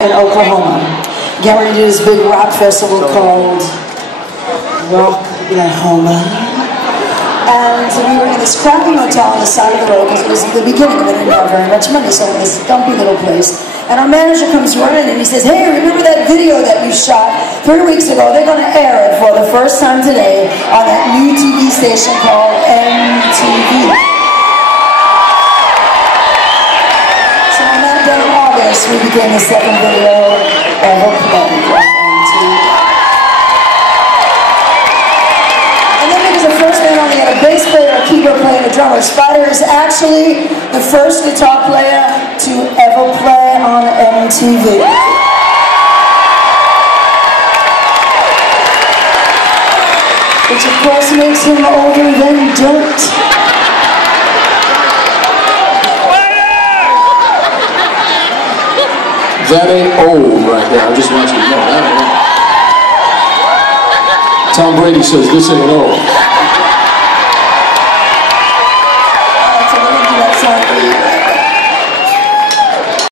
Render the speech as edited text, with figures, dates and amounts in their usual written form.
in Oklahoma, getting ready to do this big rock festival called Rocklahoma. And we were in this crappy motel on the side of the road because it was the beginning of it and didn't have very much money, so in this dumpy little place. And our manager comes running and he says, "Hey, remember that video that you shot 3 weeks ago? They're going to air it for the first time today on that new TV station called MTV." So on that day in August, we became the second video ever played on MTV. And then because the first band only had a bass player, a keyboard player, and a drummer, Spider is actually the first guitar player to ever play on MTV. Which of course makes him older than dirt. That ain't old right there. I just want you to know that ain't old. Tom Brady says this ain't old.